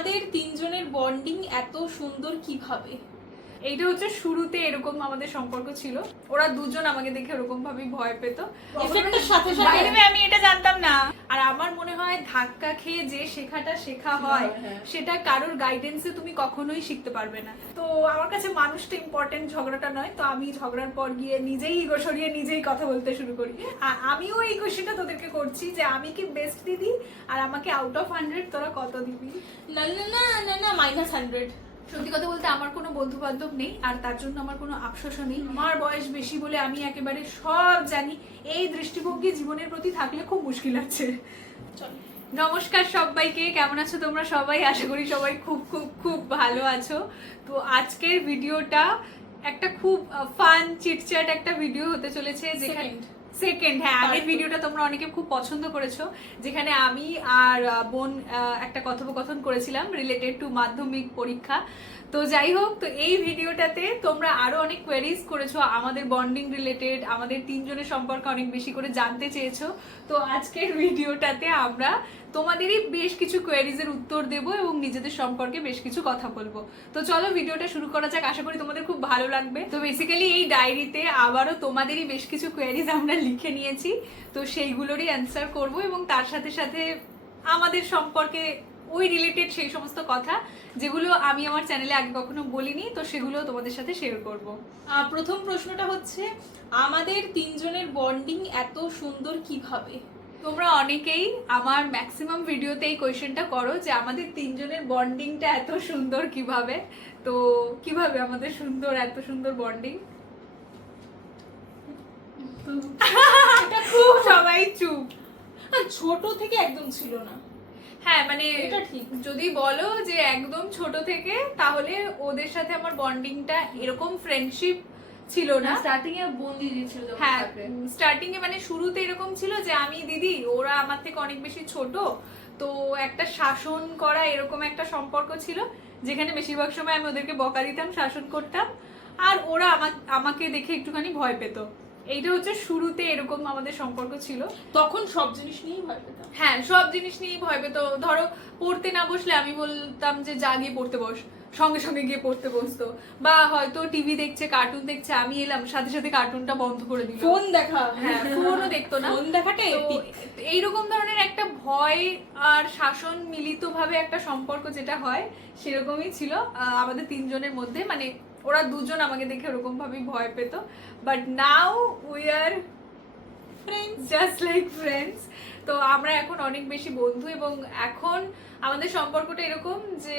আমাদের তিনজনের বন্ডিং এত সুন্দর কিভাবে? এইটা হচ্ছে শুরুতে এরকম আমাদের সম্পর্ক ছিল, ওরা দুজন আমাকে দেখে ওরকম ভাবে ভয় পেত। এফেক্টের সাথে সাথে আমি এটা জানতাম না। আর আমার মনে হয় ধাক্কা খেয়ে যে শেখাটা শেখা হয় সেটা কারোর গাইডেন্সে তুমি কখনোই শিখতে পারবে না। তো আমার কাছে মানুষটা ইম্পর্টেন্ট, ঝগড়াটা নয়। তো আমি ঝগড়ার পর গিয়ে নিজেই ইগো সরিয়ে নিজেই কথা বলতে শুরু করি। আর আমিও এই কোশ্চেনটা তোদেরকে করছি যে আমি কি বেস্ট দিদি, আর আমাকে আউট অফ 100 তোরা কত দিবি? না না না না না -100। সত্যি কথা বলতে আমার কোনো বন্ধু বান্ধব নেই, আর তার জন্য আমার কোনো আফসোসও নেই। আমার বয়স বেশি বলে আমি একেবারে সব জানি। এই দৃষ্টিভঙ্গি জীবনের প্রতি থাকলে খুব মুশকিল আছে। নমস্কার সবাইকে, কেমন আছো তোমরা সবাই? আশা করি সবাই খুব খুব খুব ভালো আছো। তো আজকের ভিডিওটা একটা খুব ফান চিটচ্যাট একটা ভিডিও হতে চলেছে, যেখানে সেকেন্ড আগের ভিডিওটা তোমরা অনেকে খুব পছন্দ করেছো, যেখানে আমি আর বোন একটা কথোপকথন করেছিলাম রিলেটেড টু মাধ্যমিক পরীক্ষা। তো যাই হোক, তো এই ভিডিওটাতে তোমরা আরো অনেক কোয়েরিজ করেছো আমাদের বন্ডিং রিলেটেড, আমাদের তিনজনের সম্পর্কে অনেক বেশি করে জানতে চেয়েছো। তো আজকের ভিডিওটাতে আমরা তোমাদেরই বেশ কিছু কোয়েরিজের উত্তর দেব এবং নিজেদের সম্পর্কে বেশ কিছু কথা বলবো। তো চলো ভিডিওটা শুরু করা যাক, আশা করি তোমাদের খুব ভালো লাগবে। তো বেসিক্যালি এই ডায়েরিতে আবারও তোমাদেরই বেশ কিছু কোয়েরিজ আমরা লিখে নিয়েছি, তো সেইগুলোরই অ্যান্সার করব এবং তার সাথে সাথে আমাদের সম্পর্কে ওই রিলেটেড সেই সমস্ত কথা যেগুলো আমি আমার চ্যানেলে আগে কখনো বলিনি, তো সেগুলো তোমাদের সাথে শেয়ার করব। প্রথম প্রশ্নটা হচ্ছে, আমাদের তিনজনের বন্ডিং এত সুন্দর কিভাবে? তোমরা অনেকেই আমার ম্যাক্সিমাম ভিডিওতে এই কোয়েশ্চেনটা করো যে আমাদের তিনজনের বন্ডিংটা এত সুন্দর কিভাবে। তো কিভাবে আমাদের সুন্দর, এত সুন্দর বন্ডিং? খুব সবাই চুপ। ছোট থেকে একদম ছিল না। হ্যাঁ মানে এটা ঠিক। যদি বলো যে একদম ছোট থেকে, তাহলে ওদের সাথে আমার বন্ডিংটা এরকম ফ্রেন্ডশিপ ছিল না। স্টার্টিং এ বন্দি দিয়েছিল যখন হ্যাঁ, থাকে। স্টার্টিং এ মানে শুরুতে এরকম ছিল যে আমি দিদি, ওরা আমার থেকে অনেক বেশি ছোট, তো একটা শাসন করা এরকম একটা সম্পর্ক ছিল, যেখানে বেশিরভাগ সময় আমি ওদেরকে বকা দিতাম, শাসন করতাম, আর ওরা আমাকে দেখে একটুখানি ভয় পেত। এইটা হচ্ছে শুরুতে এরকম আমাদের সম্পর্ক ছিল। তখন সব জিনিস নিয়েই ভয় পেতাম। হ্যাঁ, সব জিনিস নিয়েই ভয় পেত। ধরো পড়তে না বসলে আমি বলতাম যে যা গিয়ে পড়তে বস, সঙ্গে সঙ্গে গিয়ে পড়তে বসতো। বা হয়তো টিভি দেখছে, কার্টুন দেখছে, আমি এলাম, সাথে সাথে কার্টুনটা বন্ধ করে দিল। ফোন দেখা, হ্যাঁ ফোনও দেখতো না। ফোন দেখাটা এইরকম ধরনের একটা ভয় আর শাসন মিলিতভাবে একটা সম্পর্ক যেটা হয়, সেরকমই ছিল আমাদের তিনজনের মধ্যে। মানে ওরা দুজন আমাকে দেখে ওরকম ভাবেই ভয় পেত। But now we are friends, just like friends. তো আমরা এখন অনেক বেশি বন্ধু, এবং এখন আমাদের সম্পর্কটা এরকম যে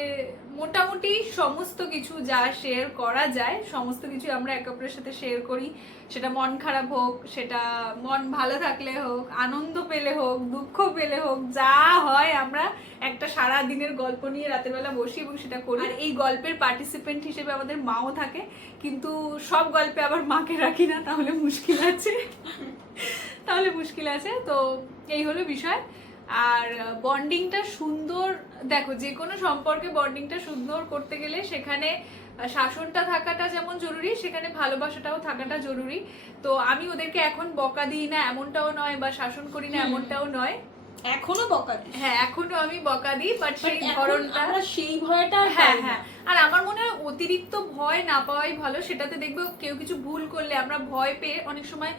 মোটামুটি সমস্ত কিছু যা শেয়ার করা যায় সমস্ত কিছু আমরা একে অপরের সাথে শেয়ার করি। সেটা মন খারাপ হোক, সেটা মন ভালো থাকলে হোক, আনন্দ পেলে হোক, দুঃখ পেলে হোক, যা হয় আমরা একটা সারা দিনের গল্প নিয়ে রাতের বেলা বসি এবং সেটা করি। আর এই গল্পের পার্টিসিপেন্ট হিসেবে আমাদের মাও থাকে, কিন্তু সব গল্পে আবার মাকে রাখি না, তাহলে মুশকিল আছে। তো এই হলো বিষয়। আর বন্ডিংটা সুন্দর, দেখো যে কোনো সম্পর্কে বন্ডিংটা সুন্দর করতে গেলে সেখানে শাসনটা থাকাটা যেমন জরুরি, সেখানে ভালোবাসাটাও থাকাটা জরুরি। তো আমি ওদেরকে এখন বকা দিই না এমনটাও নয়, বা শাসন করি না এমনটাও নয়। এখনো বকা দিই। হ্যাঁ, এখনো আমি বকা দিই, বাট সেই ধরনটা, আমরা সেই ভয়টা হ্যাঁ হ্যাঁ। আর আমার মনে হয় অতিরিক্ত ভয় না পাওয়াই ভালো। সেটাতে দেখবে কেউ কিছু ভুল করলে আমরা ভয় পেয়ে অনেক সময়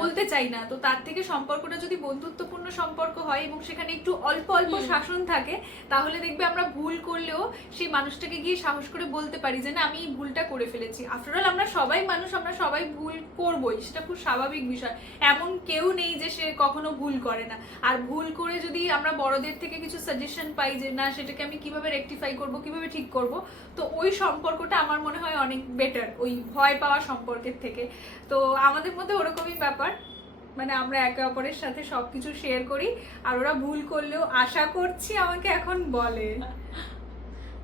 বলতে চাই না। তো তার থেকে সম্পর্কটা যদি বন্ধুত্বপূর্ণ সম্পর্ক হয় এবং সেখানে একটু অল্প অল্প শাসন থাকে, তাহলে দেখবে আমরা ভুল করলেও সেই মানুষটাকে গিয়ে সাহস করে বলতে পারি যে না, আমি এই ভুলটা করে ফেলেছি। আফটার অল আমরা সবাই মানুষ, আমরা সবাই ভুল করবোই, সেটা খুব স্বাভাবিক বিষয়। এমন কেউ নেই যে সে কখনো ভুল করে না। আর ভুল করে যদি আমরা বড়দের থেকে কিছু সাজেশন পাই যে না, সেটাকে আমি কিভাবে রেকটিফাই করব, কিভাবে ঠিক করব, তো ওই সম্পর্কটা আমার মনে হয় অনেক বেটার ওই ভয় পাওয়া সম্পর্কের থেকে। তো আমাদের মধ্যে ওরকমই ব্যাপার, মানে আমরা একে অপরের সাথে সবকিছু শেয়ার করি। আর ওরা ভুল করলেও আশা করছি আমাকে এখন বলে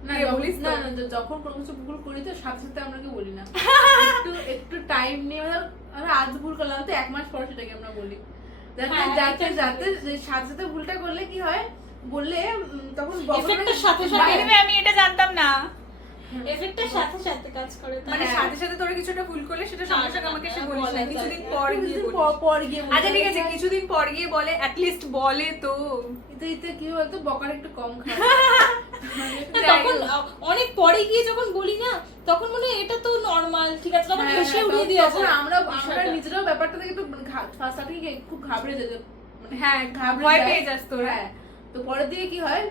না, বলিস না। যখন কোনো কিছু ভুল করি তো সাথে সাথে আমরা কি বলি না, একটু টাইম নিয়ে আমরা আজ ভুল করলাম তো 1 মাস পর সেটাকে আমরা বলি, যাতে সাথে সাথে ভুলটা করলে কি হয় বললে তখন এফেক্টের সাথে সাথে। আমি এটা জানতাম না, এফেক্টের সাথে সাথে কাজ করে। মানে সাথে সাথে তোরা কিছুটা ভুল করলে সেটা সঙ্গে সঙ্গে আমাকে সে বলিস না, কিছুদিন পর গিয়ে আচ্ছা ঠিক আছে, কিছুদিন পর গিয়ে বলে, অ্যাটলিস্ট বলে তো। এতে কি বলতো, বকার একটু কম খায়। পরে গিয়ে যখন বলি না তখন মনে হয় এটা তো নর্মাল, ঠিক আছে, তখন হেসে উড়িয়ে দিয়ে তখন যায় আমরা বিষয়টা। নিজেরাও ব্যাপারটা থেকে একটু ফার্স্ট স্টার্টিং খুব ঘাবড়ে যেত, মানে হ্যাঁ, ঘাবড়ে ভয় যায়। পেয়ে যাস তোরা। হ্যাঁ, তো পরের দিকে কি হয়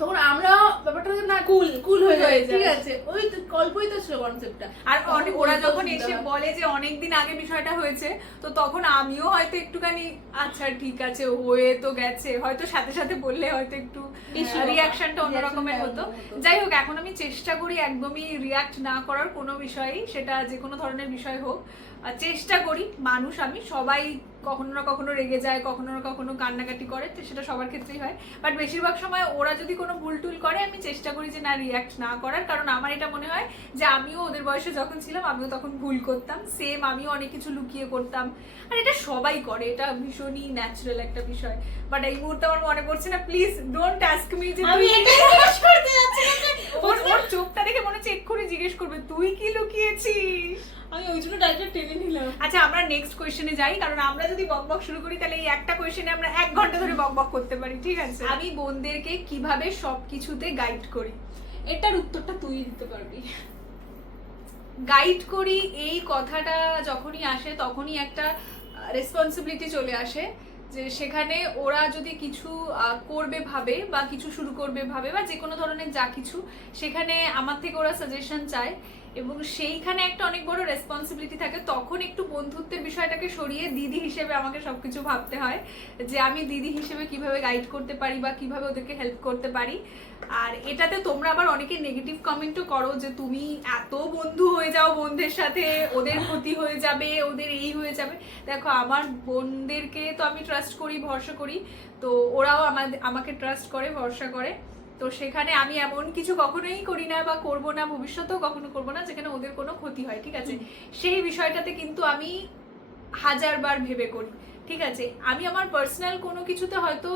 তখন আমরা ব্যাপারটা থেকে না কুল কুল হয়ে যায়, হয়ে ঠিক যায়। আছে, ওই তো গল্পই তো ছিল কনসেপ্টটা। আর ওরা যখন এসে বলে বলে যে অনেকদিন আগে বিষয়টা হয়েছে, তো তখন আমিও হয়তো একটুখানি আচ্ছা ঠিক আছে হয়ে তো গেছে, হয়তো সাথে সাথে বললে হয়তো একটু রিয়াকশনটা অন্যরকমের হতো। যাই হোক, এখন আমি চেষ্টা করি একদমই রিয়াক্ট না করার কোনো বিষয়েই, সেটা যে কোনো ধরনের বিষয় হোক। চেষ্টা করি, মানুষ আমি, সবাই কখনো না কখনো রেগে যায়, কখনো না কখনো কান্নাকাটি করে, তো সেটা সবার ক্ষেত্রেই হয়। বাট বেশিরভাগ সময় ওরা যদি কোনো ভুল টুল করে আমি চেষ্টা করি যে না রিয়াক্ট না করার, কারণ আমার এটা মনে হয় যে আমিও ওদের বয়সে যখন ছিলাম আমিও তখন ভুল করতাম, সেম আমিও অনেক কিছু লুকিয়ে করতাম, আর এটা সবাই করে, এটা ভীষণই ন্যাচারাল একটা বিষয়। বাট এই মুহূর্তে আমার মনে পড়ছে না, প্লিজ ডোন্ট আস্ক মি যে আমি এটাই জিজ্ঞেস করতে যাচ্ছিলাম যে ওর চোখটা দেখে মনে হচ্ছে এক্ষুনি জিজ্ঞেস করবে তুই কি লুকিয়েছিস। আমি ওই জন্য ডাইরেক্ট টেনে নিলাম। আচ্ছা, আমরা নেক্সট কোয়েশ্চেনে যাই, কারণ আমরা যদি বকবক শুরু করি তাহলে এই একটা কোয়েশ্চেনে আমরা 1 ঘন্টা ধরে বকবক করতে পারি, ঠিক আছে? আমি বোনদেরকে কিভাবে সবকিছুতে গাইড করি? এটার উত্তরটা তুই দিতে পারবি। গাইড করি এই কথাটা যখনই আসে তখনই একটা রেসপন্সিবিলিটি চলে আসে, যে সেখানে ওরা যদি কিছু করবে ভাবে বা কিছু শুরু করবে ভাবে বা যে কোনো ধরনের যা কিছু, সেখানে আমার থেকে ওরা সাজেশন চায় এবং সেইখানে একটা অনেক বড় রেসপন্সিবিলিটি থাকে, তখন একটু বন্ধুত্বের বিষয়টাকে সরিয়ে দিদি হিসেবে আমাকে সবকিছু ভাবতে হয় যে আমি দিদি হিসেবে কিভাবে গাইড করতে পারি বা কিভাবে ওদেরকে হেল্প করতে পারি। আর এটাতে তোমরা আবার অনেকে নেগেটিভ কমেন্টও করো যে তুমি এত বন্ধু হয়ে যাও বোনদের সাথে, ওদের ক্ষতি হয়ে যাবে, ওদের এই হয়ে যাবে। দেখো, আমার বোনদেরকে তো আমি ট্রাস্ট করি, ভরসা করি, তো ওরাও আমাকে ট্রাস্ট করে, ভরসা করে, তো সেখানে আমি এমন কিছু কখনোই করি না বা করবো না, ভবিষ্যতেও কখনো করবো না যেখানে ওদের কোনো ক্ষতি হয়, ঠিক আছে? সেই বিষয়টাতে কিন্তু আমি 1000 বার ভেবে করি, ঠিক আছে? আমি আমার পার্সোনাল কোনো কিছুতে হয়তো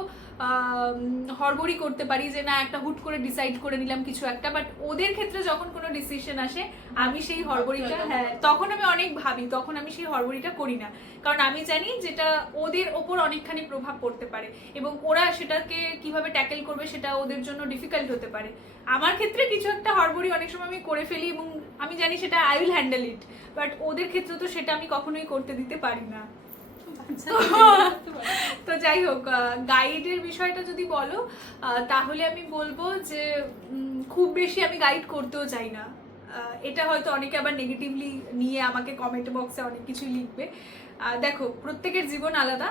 হড়বড়ি করতে পারি যে না একটা হুট করে ডিসাইড করে নিলাম কিছু একটা, বাট ওদের ক্ষেত্রে যখন কোনো ডিসিশন আসে আমি সেই হড়বড়িটা, হ্যাঁ, তখন আমি অনেক ভাবি, তখন আমি সেই হড়বড়িটা করি না, কারণ আমি জানি যেটা ওদের ওপর অনেকখানি প্রভাব পড়তে পারে এবং ওরা সেটাকে কিভাবে ট্যাকেল করবে সেটা ওদের জন্য ডিফিকাল্ট হতে পারে। আমার ক্ষেত্রে কিছু একটা হড়বড়ি অনেক সময় আমি করে ফেলি এবং আমি জানি সেটা I will handle it, but ওদের ক্ষেত্রে তো সেটা আমি কখনোই করতে দিতে পারি না। তো যাই হোক, গাইডের বিষয়টা যদি বলো তাহলে আমি বলবো যে খুব বেশি আমি গাইড করতেও চাই না। এটা হয়তো অনেকে আবার নেগেটিভলি নিয়ে আমাকে কমেন্ট বক্সে অনেক কিছুই লিখবে। দেখো, প্রত্যেকের জীবন আলাদা।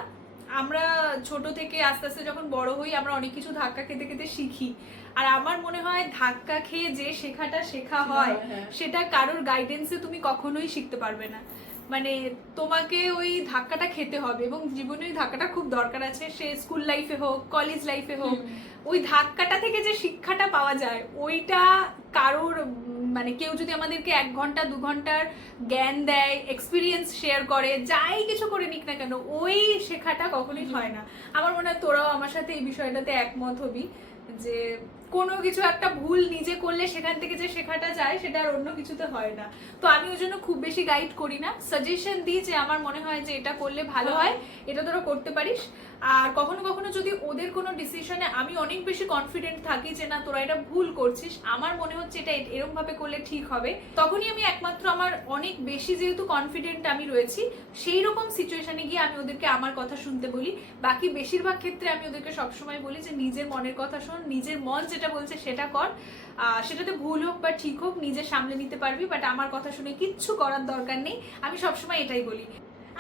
আমরা ছোট থেকে আস্তে আস্তে যখন বড় হই আমরা অনেক কিছু ধাক্কা খেতে খেতে শিখি, আর আমার মনে হয় ধাক্কা খেয়ে যে শেখাটা শেখা হয় সেটা কারোর গাইডেন্সে তুমি কখনোই শিখতে পারবে না। মানে তোমাকে ওই ধাক্কাটা খেতে হবে এবং জীবনে ওই ধাক্কাটা খুব দরকার আছে, সে স্কুল লাইফে হোক, কলেজ লাইফে হোক, ওই ধাক্কাটা থেকে যে শিক্ষাটা পাওয়া যায় ওইটা কারোর, মানে কেউ যদি আমাদেরকে 1 ঘন্টা 2 ঘন্টার জ্ঞান দেয়, এক্সপিরিয়েন্স শেয়ার করে, যাই কিছু করে নিক না কেন, ওই শেখাটা কখনোই হয় না। আমার মনে হয় তোরাও আমার সাথে এই বিষয়টাতে একমত হবি যে কোনো কিছু একটা ভুল নিজে করলে সেখান থেকে যে শেখাটা যায় সেটা আর অন্য কিছুতে হয় না। তো আমি ওই জন্য খুব বেশি গাইড করি না, সাজেশন দিই যে আমার মনে হয় যে এটা করলে ভালো হয়, এটা তোরা করতে পারিস। আর কখনো কখনো যদি ওদের কোনো ডিসিশনে আমি অনেক বেশি কনফিডেন্ট থাকি যে না তোরা এটা ভুল করছিস, আমার মনে হচ্ছে এটা এরকম ভাবে করলে ঠিক হবে, তখনই আমি একমাত্র আমার অনেক বেশি যেহেতু কনফিডেন্ট আমি রয়েছি সেই রকম সিচুয়েশনে গিয়ে আমি ওদেরকে আমার কথা শুনতে বলি। বাকি বেশিরভাগ ক্ষেত্রে আমি ওদেরকে সবসময় বলি যে নিজের মনের কথা শোন, নিজের মন যেটা বলছে সেটা কর, সেটাতে ভুল হোক বা ঠিক হোক নিজে সামলে নিতে পারবি, বাট আমার কথা শুনে কিচ্ছু করার দরকার নেই, আমি সবসময় এটাই বলি।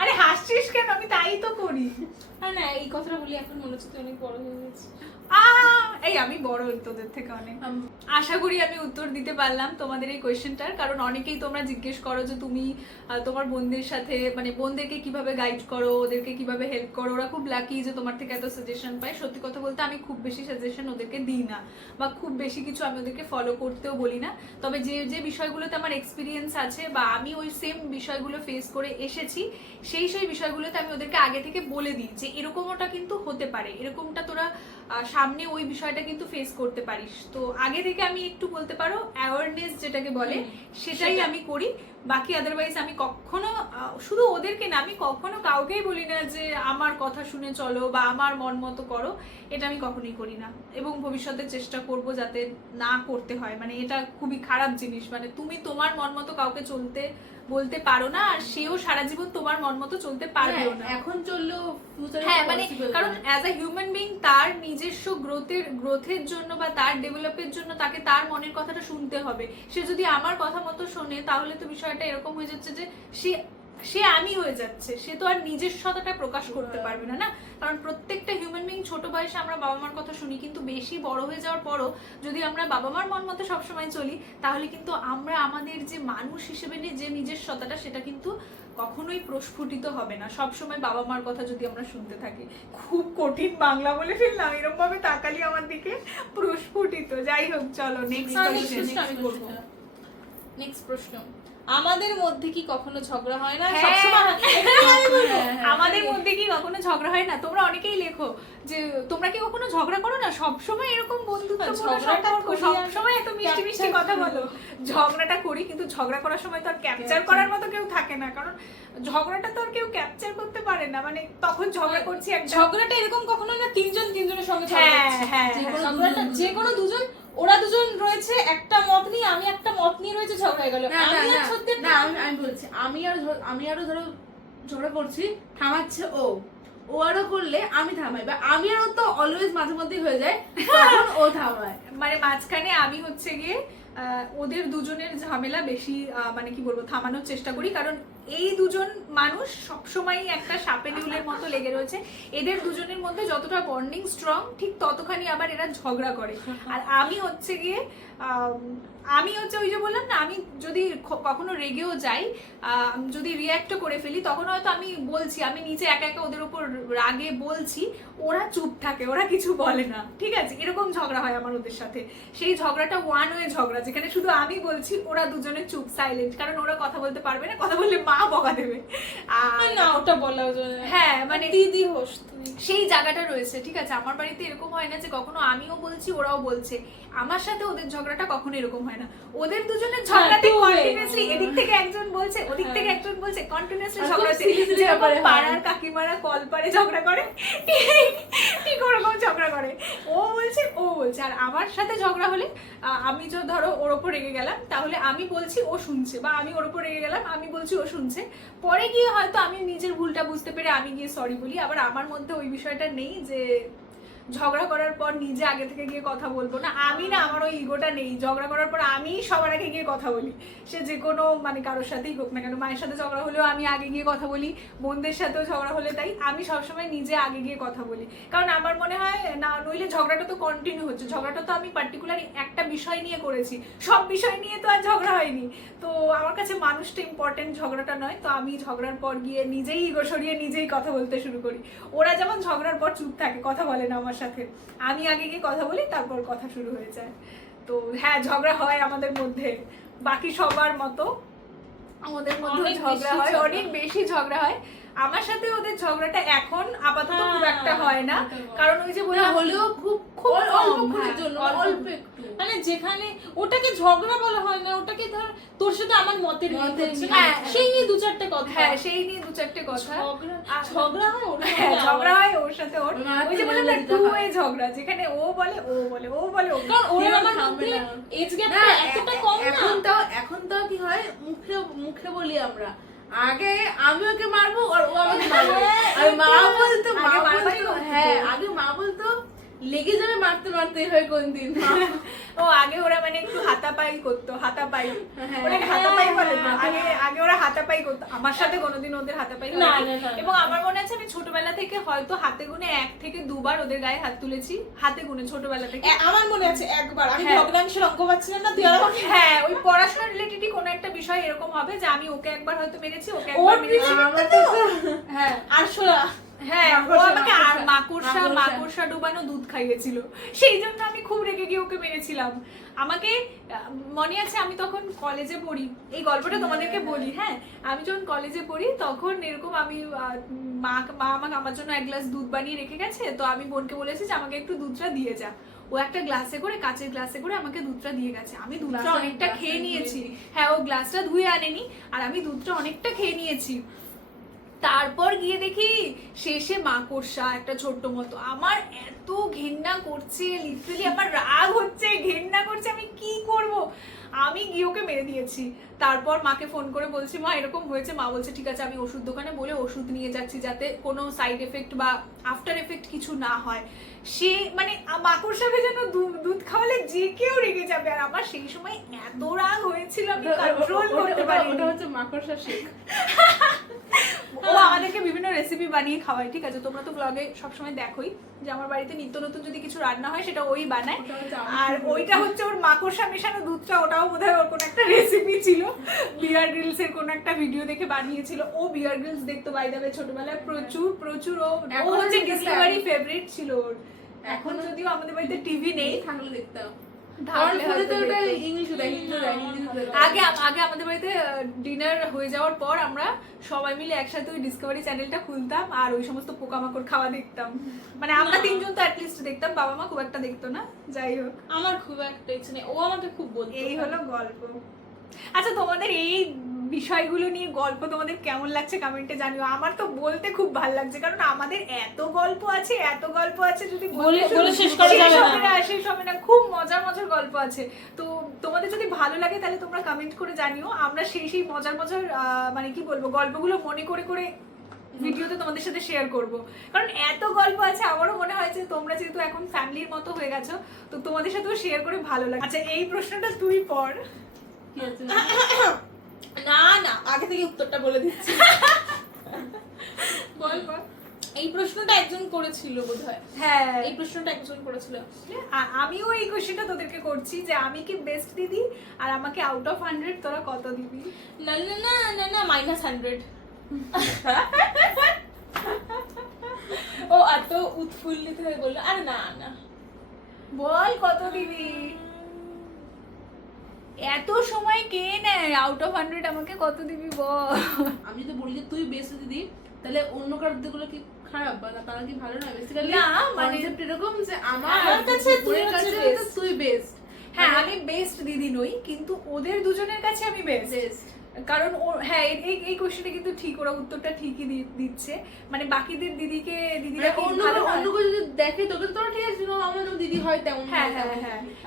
আরে হাসছিস কেন? আমি তাই তো করি। আর না, এই কথাটা বলি এখন মনে হচ্ছে তুই অনেক বড় হয়ে গেছিস। এই আমি বড় তোদের থেকে অনেক। আশা করি আমি উত্তর দিতে পারলাম তোমাদের এই কোয়েশ্চেনটার, কারণ অনেকেই তোমরা জিজ্ঞেস করো যে তুমি তোমার বোনদের সাথে, মানে বোনদেরকে কিভাবে গাইড করো, ওদেরকে কিভাবে হেল্প করো, ওরা খুব লাকি যে তোমার থেকে এত সাজেশন পায়। সত্যি কথা বলতে আমি খুব বেশি সাজেশন ওদেরকে দিই না বা খুব বেশি কিছু আমি ওদেরকে ফলো করতেও বলি না, তবে যে যে বিষয়গুলোতে আমার এক্সপিরিয়েন্স আছে বা আমি ওই সেম বিষয়গুলো ফেস করে এসেছি সেই বিষয়গুলোতে আমি ওদেরকে আগে থেকে বলে দিই যে এরকমটা কিন্তু হতে পারে, এরকমটা তোরা সামনে ওই বিষয়টা কিন্তু ফেস করতে পারিস। তো আগে থেকে আমি একটু বলতে পারো অ্যাওয়ারনেস যেটাকে বলে সেটাই আমি করি। বাকি আদারওয়াইজ আমি কখনো শুধু ওদেরকে না, আমি কখনো কাউকেই বলি না যে আমার কথা শুনে চলো বা আমার মন মতো করো, এটা আমি কখনোই করি না এবং ভবিষ্যতে চেষ্টা করব যাতে না করতে হয়। মানে এটা খুবই খারাপ জিনিস, মানে তুমি তোমার মন মতো কাউকে চলতে বলতে পারো না আর সেও সারা জীবন তোমার মন মতো চলতে পারবেও না। এখন চললেও ফিউচারে হ্যাঁ মানে কারণ অ্যাজ আ হিউম্যান বিং তার নিজস্ব গ্রোথের জন্য বা তার ডেভেলপের জন্য তাকে তার মনের কথাটা শুনতে হবে। সে যদি আমার কথা মতো শোনে তাহলে তো বিষয়টা এরকম হয়ে যাচ্ছে যে সে আমি হয়ে যাচ্ছে, সে তো আর নিজস্বতাটা প্রকাশ করতে পারবে না। না, কারণ প্রত্যেকটা হিউম্যান বিং ছোট বয়সে আমরা বাবা মার কথা শুনি, কিন্তু বেশি বড় হয়ে যাওয়ার পরও যদি আমরা বাবা মার মন মতো সবসময় চলি তাহলে কিন্তু আমরা আমাদের যে মানুষ হিসেবে যে নিজস্বতাটা সেটা কিন্তু কখনোই প্রস্ফুটিত হবে না। সবসময় বাবা মার কথা যদি আমরা শুনতে থাকি, খুব কঠিন বাংলা বলে ফেললাম, এরকম ভাবে তাকালি আমার দিকে, প্রস্ফুটিত। যাই হোক, চলো নেক্সট প্রশ্ন, আমাদের মধ্যে কি কখনো ঝগড়া হয় না? হ্যাঁ। সবসময় আমাদের মধ্যে কি কখনো ঝগড়া হয় না? তোমরা অনেকেই লেখো যে তোমরা কি কখনো ঝগড়া করো না, সবসময় এরকম বন্ধুত্বপূর্ণ সম্পর্ক, সবসময় এত মিষ্টি মিষ্টি কথা বলো। ঝগড়াটা করি, কিন্তু ঝগড়া করার সময় তো আর ক্যাপচার করার মতো কেউ থাকে না, কারণ ঝগড়াটা তো আর কেউ ক্যাপচার করতে পারে না। মানে তখন ঝগড়া করছি, ঝগড়াটা এরকম কখনো না তিনজনের সঙ্গে ঝগড়া যে কোনো দুজন, ওরা দুজন রয়েছে একটা মত নিয়ে, আমি একটা মত নিয়ে রয়েছে, ঝগড়া হয়ে গেল। আমি বলছি আমি আরো ধরো ঝগড়া করছি, থামাচ্ছে ও আরো করলে আমি থামাই, বা আমি আরো তো অলওয়েজ মাঝে মধ্যেই হয়ে যায়, তখন ও থামায়। মানে মাঝখানে আমি হচ্ছে গিয়ে ওদের দুজনের ঝামেলা বেশি মানে কি বলবো থামানোর চেষ্টা করি, কারণ এই দুজন মানুষ সবসময় একটা সাপে নেউলের মতো লেগে রয়েছে। এদের দুজনের মধ্যে যতটা বন্ডিং স্ট্রং, ঠিক ততখানি আবার এরা ঝগড়া করে। আর আমি হচ্ছে গিয়ে ওই যে বললাম না, আমি যদি কখনো রেগেও যাই, যদি রিয়াক্টও করে ফেলি, তখন হয়তো আমি বলছি, আমি নিচে একা একা ওদের উপর রাগে বলছি, ওরা চুপ থাকে, ওরা কিছু বলে না, ঠিক আছে? এরকম ঝগড়া হয় আমার ওদের সাথে। সেই ঝগড়াটা ওয়ান ওয়ে ঝগড়া, যেখানে শুধু আমি বলছি, ওরা দুজনে চুপ, সাইলেন্ট, কারণ ওরা কথা বলতে পারবে না, কথা বললে মা বকা দেবে। আর না, ওটা বলা হ্যাঁ মানে দিদি হোস তুমি, সেই জায়গাটা রয়েছে, ঠিক আছে? আমার বাড়িতে এরকম হয় না যে কখনো আমিও বলছি ওরাও বলছে। আমার সাথে ওদের ঝগড়াটা কখনো এরকম হয় না। ওদের দুজনের ঝগড়াতে কন্টিনিউয়াসলি এদিক থেকে একজন বলছে, ওদিক থেকে একজন বলছে, কন্টিনিউয়াসলি ঝগড়া হচ্ছে। যেরকম পাড়ার কাকিমারা কল পারে ঝগড়া করে, ঠিক ওরকম ঝগড়া করে। ও বলছে আর আমার সাথে ঝগড়া হলে আমি যে ধরো ওর ওপর রেগে গেলাম, তাহলে আমি বলছি ও শুনছে, বা আমি ওর ওপর রেগে গেলাম, আমি বলছি ও শুনছে। পরে গিয়ে হয়তো আমি নিজের ভুলটা বুঝতে পেরে আমি গিয়ে সরি বলি। আবার আমার মধ্যে ওই বিষয়টা নেই যে ঝগড়া করার পর নিজে আগে থেকে গিয়ে কথা বলবো না, আমি না, আমার ওই ইগোটা নেই। ঝগড়া করার পর আমি সবার আগে গিয়ে কথা বলি, সে যে কোনো মানে কারোর সাথেই হোক না কেন। মায়ের সাথে ঝগড়া হলেও আমি আগে গিয়ে কথা বলি, বোনদের সাথেও ঝগড়া হলে তাই, আমি সবসময় নিজে আগে গিয়ে কথা বলি। কারণ আমার মনে হয় না, নইলে ঝগড়াটা তো কন্টিনিউ হচ্ছে। ঝগড়াটা তো আমি পার্টিকুলার একটা বিষয় নিয়ে করেছি, সব বিষয় নিয়ে তো আর ঝগড়া হয়নি। তো আমার কাছে মানুষটা ইম্পর্টেন্ট, ঝগড়াটা নয়। তো আমি ঝগড়ার পর গিয়ে নিজেই ইগো সরিয়ে নিজেই কথা বলতে শুরু করি। ওরা যেমন ঝগড়ার পর চুপ থাকে, কথা বলে না আমার সাথে, আমি আগে গিয়ে কথা বলি, তারপর কথা শুরু হয়ে যায়। তো হ্যাঁ, ঝগড়া হয় আমাদের মধ্যে, বাকি সবার মতো আমাদের মধ্যে ঝগড়া হয়, অনেক বেশি ঝগড়া হয়। আমার সাথে ওদের ঝগড়াটা এখন আপাতত খুব একটা হয় না, কারণ ওই যে বললাম, হলেও খুব অল্পক্ষণের জন্য, অল্প একটু, মানে যেখানে ওটাকে ঝগড়া বলা হয় না, ওটাকে ধর তোর সাথে আমার মতের সেই নিয়ে দু চারটে কথা, হ্যাঁ সেই নিয়ে দু চারটে কথা, ঝগড়া হয় ওর, হ্যাঁ ঝগড়া হয় ওর সাথে ওর। ওই যে বললাম না, টু ওয়ে ঝগড়া, যেখানে ও বলে ও বলে, ও বলে ও, কারণ ওর আমার মধ্যে এজ গ্যাপটা এতটা কম না। এখন তো কি হয়, মুখে বলি আমরা, আগে আমি ওকে মারবো আর ও আমাকে মারবে। আর মা বলতো, হ্যাঁ আগে মা বলতো লেগে যাবে, মারতে মারতে হয় কোন দিন। ও আগে ওরা মানে একটু হাতাপাই করতো, হাতাপাই, ওটাকে হাতাপাই বলে তো। আগে ওরা হাতাপাই করতো, আমার সাথে কোনোদিন ওদের হাতাপাই না। এবং আমার মনে আছে আমি ছোটবেলা থেকে হয়তো হাতে গুনে 1 থেকে 2 বার ওদের গায়ে হাত তুলেছি, হাতে গুনে ছোটবেলা থেকে। আমার মনে আছে একবার আমি ভগ্নাংশের অঙ্ক পাচ্ছিলাম না, তুই আর আমাকে, হ্যাঁ ওই পড়াশোনা রিলেটেডই কোনো একটা বিষয় এরকম হবে যে আমি ওকে একবার হয়তো মেরেছি, ওকে একবার মেরেছি। হ্যাঁ আর শোনা, হ্যাঁ, ও আমাকে মাকড়সা। মাকড়সা ডুবানো দুধ খাইয়েছিল, সেই জন্য আমি খুব রেগে গিয়ে ওকে মেরেছিলাম। আমাকে মনে আছে আমি তখন কলেজে পড়ি, এই গল্পটা তোমাদেরকে বলি। হ্যাঁ, আমি যখন কলেজে পড়ি তখন এরকম আমি মা আমাকে আমার জন্য এক গ্লাস দুধ বানিয়ে রেখে গেছে, তো আমি বোনকে বলেছি যে আমাকে একটু দুধটা দিয়ে যা। ও একটা গ্লাসে করে, কাচের গ্লাসে করে আমাকে দুধটা দিয়ে গেছে। আমি দুধটা অনেকটা খেয়ে নিয়েছি। হ্যাঁ, ও গ্লাসটা ধুয়ে আনেনি, আর আমি দুধটা অনেকটা খেয়ে নিয়েছি। তারপর গিয়ে দেখি শেষে মাকড়সা একটা ছোট্ট মতো। আমার এত ঘেন্না করছে, লিটারালি আমার রাগ হচ্ছে, ঘেন্না করছে, আমি কি করব। আমি গিয়ে ওকে মেরে দিয়েছি। তারপর মাকে ফোন করে বলছি, মা এরকম হয়েছে। মা বলছে ঠিক আছে, আমি ওষুধ দোকানে বলে ওষুধ নিয়ে যাচ্ছি, যাতে কোনো সাইড এফেক্ট বা আফটার এফেক্ট কিছু না হয়। সে মানে মাকড়সাকে যেন দুধ খাওয়ালে যে কেউ রেগে যাবে, আর আমার সেই সময় এত রাগ হয়েছিল আমি কন্ট্রোল করতে পারিনি। ওটা হচ্ছে মাকড়সা শেক। ও আমাদেরকে বিভিন্ন রেসিপি বানিয়ে খাওয়ায়, ঠিক আছে? তোমরা তো ব্লগে সবসময় দেখোই যে আমার বাড়িতে নিত্য নতুন যদি কিছু রান্না হয় সেটা ওই বানায়। আর ওইটা হচ্ছে ওর মাকড়সা মেশানো দুধটা, ওটাও বোধহয় ওর কোনো একটা রেসিপি ছিল, বিয়ার গ্রিলস এর কোনো একটা ভিডিও দেখে বানিয়েছিল। ও বিয়ার গ্রিলস দেখতো বাই দ্য ওয়ে ছোটবেলায় প্রচুর। ও হচ্ছে ডিসকভারি ফেভারিট ছিল ওর। এখন যদিও আমাদের বাড়িতে টিভি নেই, থাকলে দেখতাম। থাকলে হয়তো দেখতাম। আগে আগে আমাদের বাড়িতে ডিনার হয়ে যাওয়ার পর আমরা সবাই মিলে একসাথে ওই ডিসকভারি চ্যানেলটা খুলতাম আর ওই সমস্ত পোকামাকড় খাওয়া দেখতাম। মানে আমরা তিনজন তো অ্যাটলিস্ট দেখতাম, বাবা মা খুব একটা দেখতো না। যাই হোক, আমার খুব একটা ইচ্ছে নেই, ও আমাকে খুব বলতো। এই হলো গল্প। আচ্ছা, তোমাদের এই বিষয়গুলো নিয়ে গল্প তোমাদের কেমন লাগছে কমেন্টে জানিও। আমার তো বলতে খুব ভালো লাগছে, কারণ আমাদের এত গল্প আছে যদি বলে শেষ করা যাবে না। শেষ হবে না, খুব মজার গল্প আছে। তো তোমাদের যদি ভালো লাগে তাহলে তোমরা কমেন্ট করে জানিও। আমরা সেই মজার মানে কি বলবো, গল্পগুলো মনে করে ভিডিওতে তোমাদের সাথে শেয়ার করব, কারণ এত গল্প আছে। আমারও মনে হয় যে তোমরা যেহেতু এখন ফ্যামিলির মতো হয়ে গেছো, তো তোমাদের সাথেও শেয়ার করে ভালো লাগে। আচ্ছা, এই প্রশ্নটা তুই পড়। না, আগে থেকে উত্তরটা বলে দিচ্ছি। বল। এই প্রশ্নটা একজন করেছিল বোধহয়। হ্যাঁ, এই প্রশ্নটা একজন করেছিল। আমিও এই কোশ্চেনটা তোদেরকে করছি যে আমি কি বেস্ট দিদি, আর আমাকে আউট অফ 100 তোরা কত দিবি? না -100। ও এত উৎফুল্লিত হয়ে বললো, আরে না বল কত দিবি। এত সময় কে নেয়? আউট অফ 100 আমাকে কত দিবি বল। আমি যদি বলি যে তুই বেস্ট দিদি, তাহলে অন্য কারোর কি খারাপ বা তারা কি ভালো না? বেসিক্যালি না, মানে এরকম যে আমার কাছে তুই বেস্ট। হ্যাঁ, আমি বেস্ট দিদি নই, কিন্তু ওদের দুজনের কাছে আমি বেস্ট। কারণ হ্যাঁ, এই কোশ্চেনটা কিন্তু ঠিক, ওরা উত্তরটা ঠিকই দিচ্ছে। মানে বাকিদের দিদিরা কি ভালো অন্য কেউ যদি দেখে তোকে তো ঠিক আছে, আমার দিদি হয় তেমন। হ্যাঁ,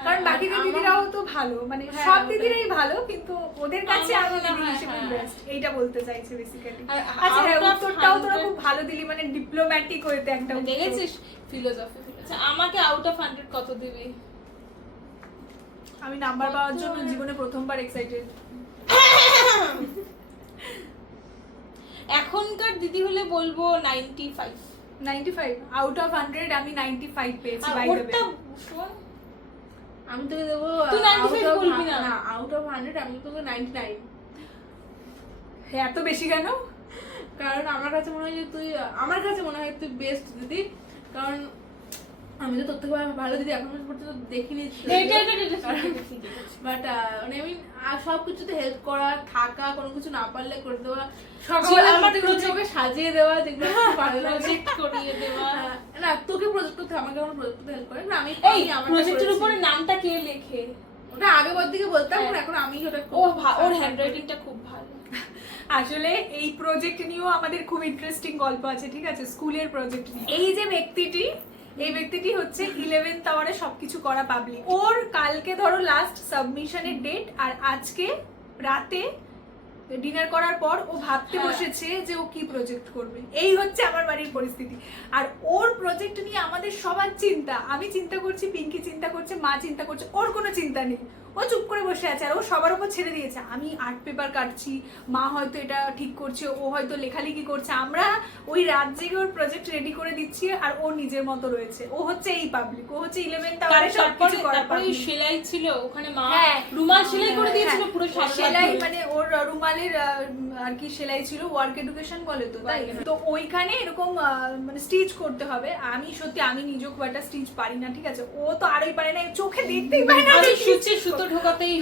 কারণ বাকিদের দিদিরাও তো ভালো, মানে সব দিদিরাই ভালো, কিন্তু ওদের কাছে আমি দিদি হিসেবে বেস্ট, এইটা বলতে চাইছে বেসিক্যালি। আচ্ছা, উত্তরটাও তোরা খুব ভালো দিলি, মানে ডিপ্লোম্যাটিক হয়েতে একটা উত্তর। দেখেছিস ফিলোসফি। আচ্ছা, আমাকে আউট অফ 100 কত দিবি? আমি নাম্বার পাওয়ার জন্য জীবনে প্রথমবার এক্সাইটেড। এখনকার দিদি হলে বলবো 95 আউট অফ 100 আমি 95 পেয়েছি বাই দ্য ওয়ে। আমি তোকে দেবো তুই 95 বলবি না। আউট অফ 100 আমি তোকে 99। এত বেশি কেন? কারণ আমার কাছে মনে হয় তুই বেস্ট দিদি। কারণ আমি তো তোর থেকে ভালো দিদি এখন পর্যন্ত দেখিনি। বাট মানে আমি সবকিছুতে হেল্প করা, থাকা, কোনো কিছু না পারলে করে দেওয়া, সকালে আমার প্রজেক্টকে সাজিয়ে দেওয়া, যেগুলো প্রজেক্ট করিয়ে দেওয়া। না, তোকে প্রজেক্ট করতে, আমাকে আমার প্রজেক্ট করতে হেল্প করে না। আমি এই প্রজেক্টের উপরে নামটা কে লেখে? ওটা আগের দিকে বলতাম, এখন আমি ওটা ওর হ্যান্ডরাইটিংটা খুব ভালো। আসলে এই প্রজেক্ট নিয়েও আমাদের খুব ইন্টারেস্টিং গল্প আছে, ঠিক আছে? স্কুলের প্রজেক্ট নিয়ে। এই যে ব্যক্তিটি হচ্ছে 11th আওয়ারে সবকিছু করা পাবলিক। ওর কালকে ধরো লাস্ট সাবমিশনের ডেট, আর আজকে রাতে ডিনার করার পর ও ভাবতে বসেছে যে ও কি প্রজেক্ট করবে। এই হচ্ছে আমার বাড়ির পরিস্থিতি। আর ওর প্রজেক্ট নিয়ে আমাদের সবার চিন্তা। আমি চিন্তা করছি, পিঙ্কি চিন্তা করছে, মা চিন্তা করছে, ওর কোনো চিন্তা নেই। ও ও চুপ করে বসে আছে আর ও সবার উপর ছেড়ে দিয়েছে। আমি আর্ট পেপার কাটছি, মা হয়তো এটা ঠিক করছে, ও হয়তো লেখালেখি করছে, আমরা ওই রাত জেগে ওর প্রজেক্ট রেডি করে দিচ্ছি আর ও নিজের মতো রয়েছে। ও হচ্ছে এই পাবলিক, ও হচ্ছে 11th আওয়ারে সবকিছু করা। তারপরে সেলাই ছিল ওখানে, মা হ্যাঁ, রুমাল সেলাই করে দিয়েছিল পুরো সেলাই, মানে ওর রুমালের আর কি সেলাই ছিল, ওয়ার্ক এডুকেশন বলে তো, তাই তো ওইখানে এরকম মানে স্টিচ করতে হবে। আমি সত্যি আমি নিজেও খুব একটা স্টিচ পারি না, ঠিক আছে, ও তো আরই পারে না, চোখে দেখতেই পারে না, সুচে সুতো ঢোকাতেই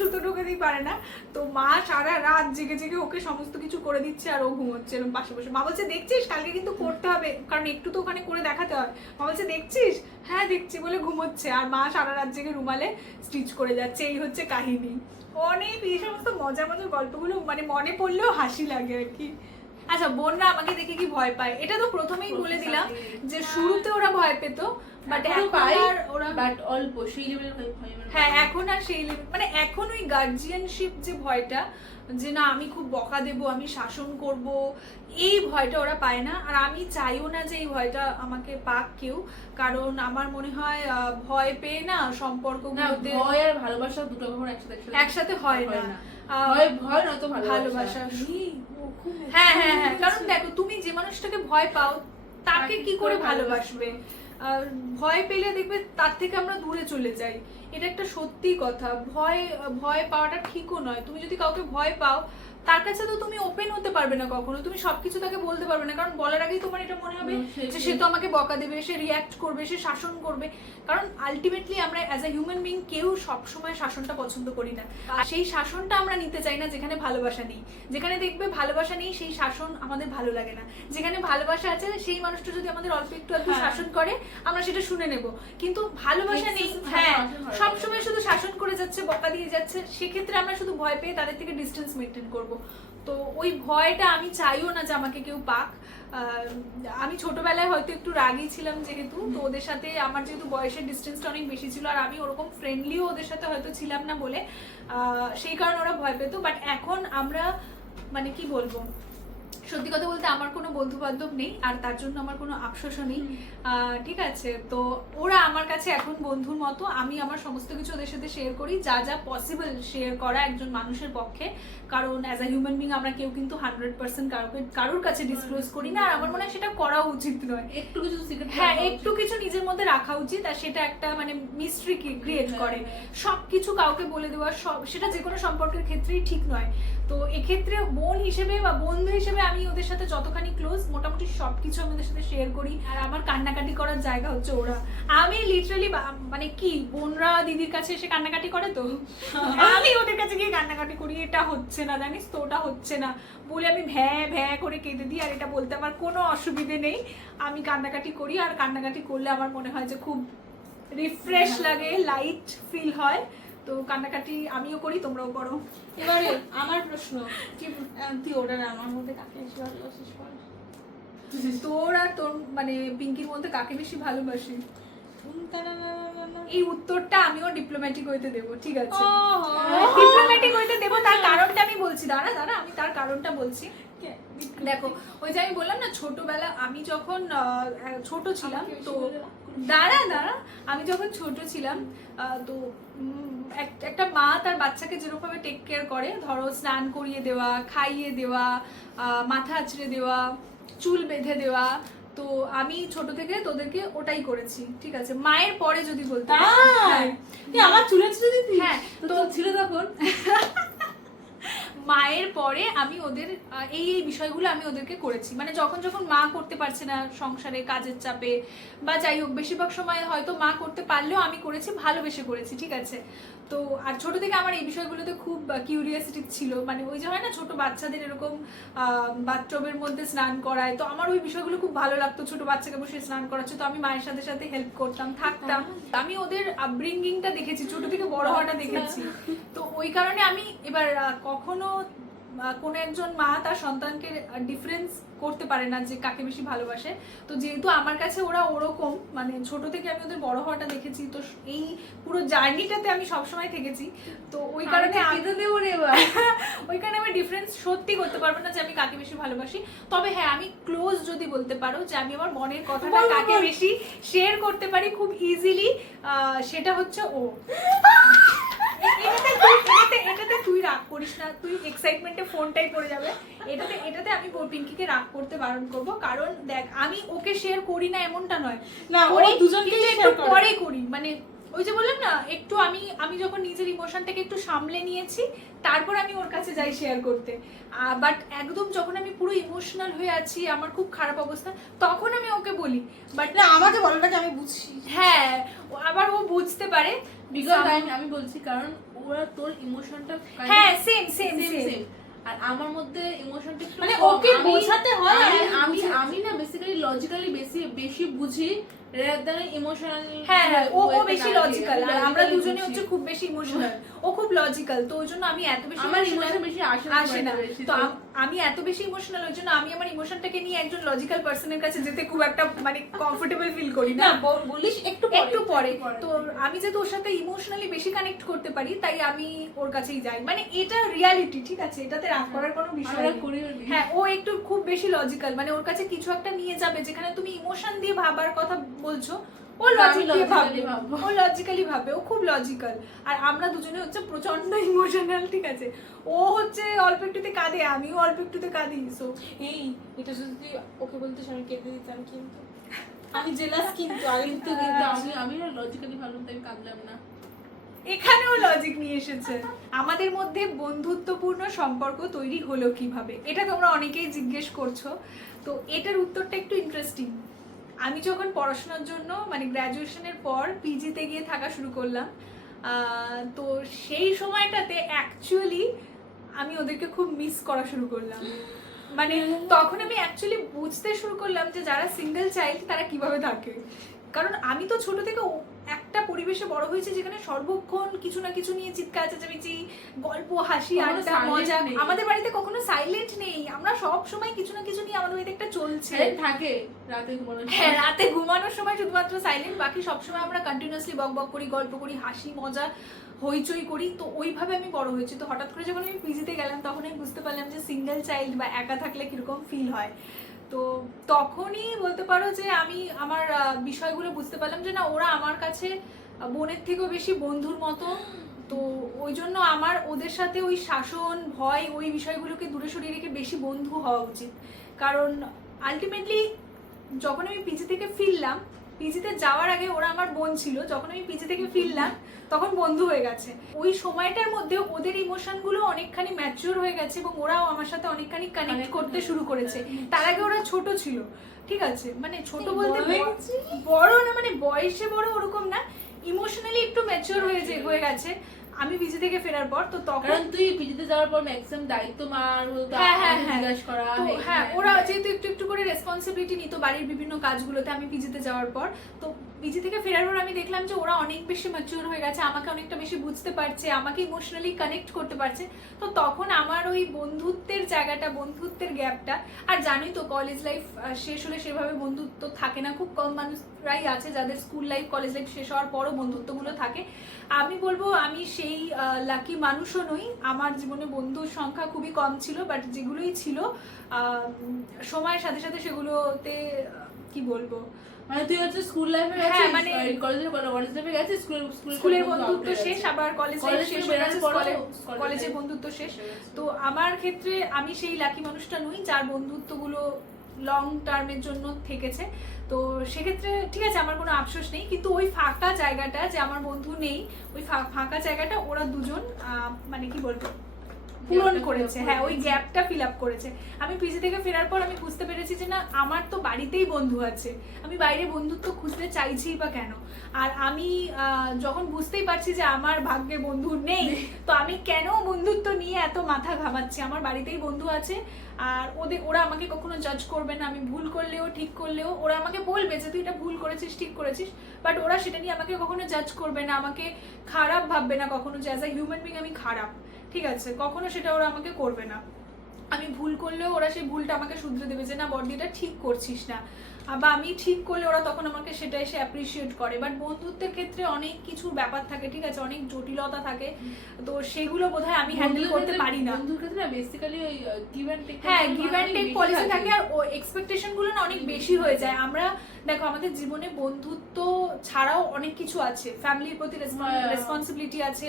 সুতো ঢোকাতেই পারে না। তো মা সারা রাত জেগে জেগে ওকে সমস্ত কিছু করে দিচ্ছে আর ও ঘুমোচ্ছে এরকম পাশে বসে। মা বলছে দেখছিস কালকে কিন্তু করতে হবে, কারণ একটু তো ওখানে করে দেখাতে হয়। মা বলছে দেখছিস, হ্যাঁ দেখছি বলে ঘুমোচ্ছে আর মা সারা রাত জেগে রুমালে স্টিচ করে যাচ্ছে। এই হচ্ছে কাহিনী। অনেক এই সমস্ত মজার মজার গল্পগুলো মানে মনে পড়লেও হাসি লাগে আর কি। আচ্ছা, বোনরা আমাকে দেখে কি ভয় পায়, এটা তো প্রথমেই বলে দিলাম যে শুরুতে ওরা ভয় পেত, বাট এখন আর ওরা অল্প সেই লেভেলের ভয়। হ্যাঁ, এখন আর সেই মানে এখন ওই গার্জিয়ানশিপ যে ভয়টা, যে না আমি খুব বকা দেবো, আমি শাসন করব, এই ভয়টা ওরা পায় না। আর আমি চাইও না যে এই ভয়টা আমাকে পাক কেউ, কারণ আমার মনে হয় ভয় পেয়ে না সম্পর্কগুলোতে ভয় আর ভালোবাসা দুটো কখনো একসাথে হয় না। ভয় নয়তো ভালোবাসা। হ্যাঁ হ্যাঁ হ্যাঁ, কারণ দেখো তুমি যে মানুষটাকে ভয় পাও তাকে কি করে ভালোবাসবে? ভয় পেলে দেখবে তার থেকে আমরা দূরে চলে যাই, এটা একটা সত্যি কথা। ভয় পাওয়াটা ঠিকও নয়। তুমি যদি কাউকে ভয় পাও তার কাছে তো তুমি ওপেন হতে পারবে না কখনো, তুমি সবকিছু তাকে বলতে পারবে না, কারণ বলার আগেই তোমার এটা মনে হবে যে সে তো আমাকে বকা দেবে, সে রিয়াক্ট করবে, সে শাসন করবে। কারণ আলটিমেটলি আমরা অ্যাজ আ হিউম্যান বিং কেউ সবসময় শাসনটা পছন্দ করি না, আর সেই শাসনটা আমরা নিতে চাই না যেখানে ভালোবাসা নেই। যেখানে দেখবে ভালোবাসা নেই সেই শাসন আমাদের ভালো লাগে না। যেখানে ভালোবাসা আছে সেই মানুষটা যদি আমাদের অল্প একটু শাসন করে আমরা সেটা শুনে নেব, কিন্তু ভালোবাসা নেই, হ্যাঁ সবসময় শুধু শাসন করে যাচ্ছে, বকা দিয়ে যাচ্ছে, সেক্ষেত্রে আমরা শুধু ভয় পেয়ে তাদের থেকে ডিস্টেন্স মেনটেন করবো। তো ওই ভয়টা আমি চাইও না যে আমাকে কেউ পাক। আমি ছোটবেলায় হয়তো একটু রাগী ছিলাম যেহেতু, তো ওদের সাথে আমার যেহেতু বয়সের ডিস্টেন্সটা অনেক বেশি ছিল আর আমি ওরকম ফ্রেন্ডলিও ওদের সাথে হয়তো ছিলাম না বলে সেই কারণে ওরা ভয় পেত। বাট এখন আমরা মানে কি বলবো, সত্যি কথা বলতে আমার কোনো বন্ধু বান্ধব নেই আর তার জন্য আমার কোনো আফসোসও নেই, ঠিক আছে। তো ওরা আমার কাছে এখন বন্ধুর মতো, আমি আমার সমস্ত কিছু ওদের সাথে শেয়ার করি, যা যা পসিবল শেয়ার করা একজন মানুষের পক্ষে, কারণ অ্যাজ আ হিউম্যান বিং আমরা কেউ কিন্তু 100% কারোর কাছে ডিসক্লোজ করি না, আর আমার মনে হয় সেটা করা উচিত নয়। একটু কিছু সিক্রেট, হ্যাঁ একটু কিছু নিজের মধ্যে রাখা উচিত, আর সেটা একটা মানে মিস্ট্রি ক্রিয়েট করে। সবকিছু কাউকে বলে দেওয়া সেটা যে কোনো সম্পর্কের ক্ষেত্রেই ঠিক নয়। তো এক্ষেত্রে বোন হিসেবে বা বন্ধু হিসেবে আমি ওদের সাথে যতখানি ক্লোজ, মোটামুটি সবকিছু আমি ওদের সাথে শেয়ার করি। আর আমার কান্নাকাটি করার জায়গা হচ্ছে ওরা। আমি লিটারালি মানে কি, বোনরা দিদির কাছে এসে কান্নাকাটি করে তো আমি ওদের কাছে গিয়ে কান্নাকাটি করি, এটা হচ্ছে না জানিস তো, ওটা হচ্ছে না বলে আমি ভ্যাঁ করে কেঁদে দিই। আর এটা বলতে আমার কোনো অসুবিধে নেই, আমি কান্নাকাটি করি। আর কান্নাকাটি করলে আমার মনে হয় যে খুব রিফ্রেশ লাগে, লাইট ফিল হয়। তো কান্নাকাটি আমিও করি, তোমরাও করো। এবারে আমার প্রশ্ন, কি তুই ওটার আমার মধ্যে কাকে বেশি ভালোবাসিস? তোর আর তোর মানে পিঙ্কির মধ্যে কাকে বেশি ভালোবাসি? এই উত্তরটা আমিও ডিপ্লোম্যাটিক হইতে দেবো, ঠিক আছে? ডিপ্লোম্যাটিক হইতে দেবো, তার কারণটা আমি বলছি। দাঁড়া আমি তার কারণটা বলছি। দেখো ওই যে আমি বললাম না, ছোটবেলা আমি যখন ছোট ছিলাম, তো দাঁড়া আমি যখন ছোট ছিলাম তো একটা মা তার বাচ্চাকে যেরকম টেক কেয়ার করে, ধরো স্নান করিয়ে দেওয়া, খাইয়ে দেওয়া, মাথা আঁচড়ে দেওয়া, চুল বেঁধে দেওয়া, তো আমি ছোট থেকে তোদেরকে ওটাই করেছি, ঠিক আছে? মায়ের পরে যদি বলতে আমার চুলে ছিঁড়ে দিতি? হ্যাঁ, তো ছিল তখন মায়ের পরে আমি ওদের এই বিষয়গুলো আমি ওদেরকে করেছি। মানে যখন মা করতে পারছে না সংসারে কাজের চাপে বা যাই হোক, বেশিরভাগ সময় হয়তো মা করতে পারলেও আমি করেছি, ভালোবেসে করেছি, ঠিক আছে? তো আর ছোট থেকে আমার এই বিষয়গুলোতে খুব কিউরিয়াসিটি ছিল। মানে ওই যে হয় না ছোট বাচ্চাদের এরকম বাথটবের মধ্যে স্নান করায়, তো আমার ওই বিষয়গুলো খুব ভালো লাগতো। ছোট বাচ্চাকে বসে স্নান করাচ্ছে, তো আমি মায়ের সাথে সাথে হেল্প করতাম, থাকতাম। আমি ওদের আপব্রিঙ্গিংটা দেখেছি, ছোট থেকে বড় হওয়াটা দেখেছি। তো ওই কারণে আমি এবার কখনো কোনো একজন মা তার সন্তানকে ডিফারেন্স করতে পারে না যে কাকে বেশি ভালোবাসে। তো যেহেতু আমার কাছে ওরা ওরকম, মানে ছোট থেকে আমি ওদের বড় হওয়াটা দেখেছি, তো এই পুরো জার্নিটাতে আমি সবসময় থেকেছি। তো ওই কারণে ওই কারণে আমি ডিফারেন্স সত্যি করতে পারবো না যে আমি কাকে বেশি ভালোবাসি। তবে হ্যাঁ, আমি ক্লোজ যদি বলতে পারো যে আমি আমার মনের কথাটা কাকে বেশি শেয়ার করতে পারি খুব ইজিলি, সেটা হচ্ছে ও। তুই এক্সাইটমেন্টে ফোনটাই পড়ে যাবে। এটাতে আমি পিঙ্কিকে রাগ করতে বারণ করব, কারণ দেখ আমি ওকে শেয়ার করি না এমনটা নয়, না করি, ওরা দুজনকে কিন্তু একটু পরে করি। মানে ওই যে বললাম না, একটু আমি যখন নিজের ইমোশনটাকে একটু সামলে নিয়েছি তারপর আমি ওর কাছে যাই শেয়ার করতে। বাট একদম যখন আমি পুরো ইমোশনাল হয়ে আছি, আমার খুব খারাপ অবস্থা, তখন আমি ওকে বলি। বাট না আমাকে বলাটাকে আমি বুঝছি। হ্যাঁ, আবার ও বুঝতে পারে বিকজ আমি বলছি কারণ ওরা তোর ইমোশনটা হ্যাঁ সেম সেম সেম। আর আমার মধ্যে ইমোশনটা একটু মানে কম। ওকে বোঝাতে হয়, আমি না বেসিক্যালি লজিক্যালি বেশি বুঝি rather than emotional। হ্যাঁ ও বেশি লজিক্যাল, আর আমরা দুজনে হচ্ছে খুব বেশি ইমোশনাল। ও খুব লজিক্যাল, তো ওই জন্য আমি এত বেশি আমার ইমোশন বেশি আসে না। তো আমি এত বেশি ইমোশনাল, ওই জন্য আমি আমার ইমোশনটাকে নিয়ে একজন লজিক্যাল পার্সনের কাছে যেতে খুব একটা মানে কমফোর্টেবল ফিল করি না। বলিস একটু পরে। তো আমি যে তোর সাথে ইমোশনালি বেশি কানেক্ট করতে পারি, তাই আমি ওর কাছেই যাই। মানে এটা রিয়ালিটি, ঠিক আছে, এটাতে রাগ করার কোনো বিষয় নেই। হ্যাঁ ও একটু খুব বেশি লজিক্যাল, মানে ওর কাছে কিছু একটা নিয়ে যাবে যেখানে তুমি ইমোশন দিয়ে ভাবার কথা বলছো, ও লজিক্যালি ভাবে, ও খুব লজিক্যাল। আর আমরা দুজনে হচ্ছে প্রচন্ড ইমোশনাল, ঠিক আছে। ও হচ্ছে অল্প একটুতে কাঁদে, আমিও অল্প একটুতে কাঁদি। সো এই এটা যদি ওকে বলতিস আমি কেঁদে দিতাম, কিন্তু আমি জেলাস, কিন্তু আগে কিন্তু আমি লজিক্যালি ভালো, তাই কাঁদলাম না। এখানেও লজিক নিয়ে এসেছে। আমাদের মধ্যে বন্ধুত্বপূর্ণ সম্পর্ক তৈরি হলো কিভাবে, এটা তোমরা অনেকেই জিজ্ঞেস করছো। তো এটার উত্তরটা একটু ইন্টারেস্টিং। আমি যখন পড়াশোনার জন্য মানে গ্র্যাজুয়েশনের পর পিজিতে গিয়ে থাকা শুরু করলাম, তো সেই সময়টাতে অ্যাকচুয়ালি আমি ওদেরকে খুব মিস করা শুরু করলাম। মানে তখন আমি অ্যাকচুয়ালি বুঝতে শুরু করলাম যে যারা সিঙ্গেল চাইল্ড তারা কিভাবে থাকে। কারণ আমি তো ছোট থেকে একটা পরিবেশে বড় হয়েছি যেখানে সর্বক্ষণ কিছু না কিছু নিয়ে চিৎকার চেঁচামেচি, গল্প, হাসি, আড্ডা, মজা। আমাদের বাড়িতে কখনো সাইলেন্ট নেই, আমরা সব সময় কিছু না কিছু নিয়ে আমাদের বাড়িতে একটা চলছে থাকে। রাতে ঘুমানোর হ্যাঁ, রাতে ঘুমানোর সময় শুধুমাত্র সাইলেন্ট, বাকি সবসময় আমরা কন্টিনিউয়াসলি বক করি, গল্প করি, হাসি মজা, হইচই করি। তো ওইভাবে আমি বড় হয়েছি। তো হঠাৎ করে যখন আমি পিজিতে গেলাম তখন আমি বুঝতে পারলাম যে সিঙ্গেল চাইল্ড বা একা থাকলে কিরকম ফিল হয়। তো তখনই বলতে পারো যে আমি আমার বিষয়গুলো বুঝতে পারলাম যে না, ওরা আমার কাছে বোনের থেকেও বেশি বন্ধুর মতো। তো ওই জন্য আমার ওদের সাথে ওই শাসন, ভয়, ওই বিষয়গুলোকে দূরে সরিয়ে রেখে বেশি বন্ধু হওয়া উচিত। কারণ আলটিমেটলি যখন আমি পিজি থেকে ফিরলাম, পিজিতে যাওয়ার আগে ওরা আমার বোন ছিল, যখন আমি পিজি থেকে ফিরলাম তখন বন্ধু হয়ে গেছে। ওই সময়টার মধ্যে ওদের ইমোশনগুলো অনেকখানি ম্যাচিওর হয়ে গেছে এবং ওরাও আমার সাথে অনেকখানি কানেক্ট করতে শুরু করেছে। তার আগে ওরা ছোট ছিল, ঠিক আছে, মানে ছোট বলতে বড় না, মানে বয়সে বড় ওরকম না, ইমোশনালি একটু ম্যাচিওর হয়ে গেছে আমি পিজি থেকে ফেরার পর। তো তখন তুই পিজিতে যাওয়ার পর ম্যাক্সিমাম দায়িত্ব মার জিজ্ঞাসা করা, হ্যাঁ ওরা যেহেতু একটু একটু করে রেসপন্সিবিলিটি নিত বাড়ির বিভিন্ন কাজগুলোতে আমি পিজিতে যাওয়ার পর। তো পিজি থেকে ফেরার পর আমি দেখলাম যে ওরা অনেক বেশি ম্যাচিওর হয়ে গেছে, আমাকে অনেকটা বেশি বুঝতে পারছে, আমাকে ইমোশনালি কানেক্ট করতে পারছে। তো তখন আমার ওই বন্ধুত্বের জায়গাটা, বন্ধুত্বের গ্যাপটা, আর জানোই তো কলেজ লাইফ শেষ হলে সেভাবে বন্ধুত্ব থাকে না, খুব কম মানুষরাই আছে যাদের স্কুল লাইফ, কলেজ লাইফ শেষ হওয়ার পরও বন্ধুত্বগুলো থাকে। আমি বলবো আমি সেই লাকি মানুষও নই, আমার জীবনে বন্ধুর সংখ্যা খুবই কম ছিল, বাট যেগুলোই ছিল সময়ের সাথে সাথে সেগুলোতে কি বলবো, মানে তুই হচ্ছে স্কুল লাইফে গেছিস, হ্যাঁ মানে কলেজ লাইফে গেছিস, স্কুলের বন্ধুত্ব শেষ, আবার কলেজ লাইফ শেষ হয়ে গেছে, কলেজের বন্ধুত্ব শেষ। তো আমার ক্ষেত্রে আমি সেই লাকি মানুষটা নই যার বন্ধুত্বগুলো লং টার্মের জন্য থেকেছে। তো সেক্ষেত্রে ঠিক আছে, আমার কোনো আফসোস নেই, কিন্তু ওই ফাঁকা জায়গাটা যে আমার বন্ধু নেই, ওই ফাঁকা জায়গাটা ওরা দুজন মানে কি বলবো পূরণ করেছে। হ্যাঁ, ওই গ্যাপটা ফিল আপ করেছে। আমি পিজি থেকে ফেরার পর আমি বুঝতে পেরেছি যে না, আমার তো বাড়িতেই বন্ধু আছে, আমি বাইরে বন্ধুত্ব খুঁজতে চাইছি বা কেন। আর আমি যখন বুঝতেই পারছি যে আমার ভাগ্যে বন্ধু নেই, তো আমি কেন বন্ধুত্ব নিয়ে এত মাথা ঘামাচ্ছি। আমার বাড়িতেই বন্ধু আছে, আর ওরা আমাকে কখনো জাজ করবে না, আমি ভুল করলেও ঠিক করলেও ওরা আমাকে বলবে যে তুই এটা ভুল করেছিস, ঠিক করেছিস, বাট ওরা সেটা নিয়ে আমাকে কখনো জাজ করবে না, আমাকে খারাপ ভাববে না কখনো যে অ্যাজ আ হিউম্যান বিং আমি খারাপ, ঠিক আছে, কখনো সেটা ওরা আমাকে করবে না। আমি ভুল করলেও ওরা সেই ভুলটা আমাকে শুধরে দেবে যে না বড়দি এটা ঠিক করছিস না। বা আমি ঠিক করলে ওরা তখন আমাকে সেটা এসে অ্যাপ্রিসিয়েট করে। বাট বন্ধুত্বের ক্ষেত্রে অনেক কিছু ব্যাপার থাকে, ঠিক আছে, অনেক জটিলতা থাকে, তো সেগুলো বোধহয় আমি হ্যান্ডেল করতে পারি না। বন্ধুর ক্ষেত্রে বেসিক্যালি ওই গিভ এন্ড টেক, হ্যাঁ গিভ এন্ড টেক পলিসি থাকে, আর ও এক্সপেকটেশন গুলো না অনেক বেশি হয়ে যায়। আমরা দেখো আমাদের জীবনে বন্ধুত্ব ছাড়াও অনেক কিছু আছে, ফ্যামিলির প্রতি রেসপন্সিবিলিটি আছে,